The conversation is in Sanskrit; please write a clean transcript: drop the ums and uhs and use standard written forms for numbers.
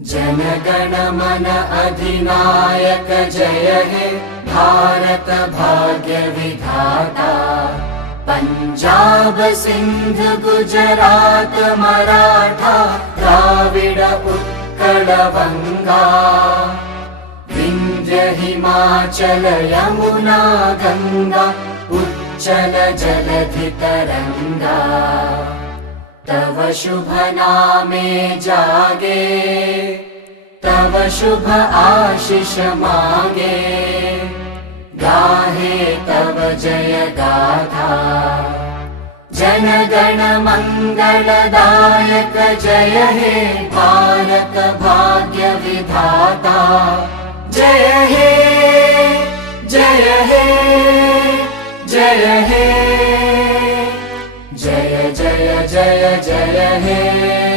जनगण मन अधिनायक जय हे भारत भाग्य विधाता। पंजाब सिंध गुजरात मराठा द्राविड उत्कल बंगा। विंध्य हिमाचल यमुना गंगा उच्चल जलधि तरंगा। तव शुभ नामे जागे तव शुभ आशीष मागे। गाहे तव जय गाथा जनगण मंगलदायक जय हे भारत भाग्य विधाता। जय हे जय हे जय हे जय जय जय जय हे।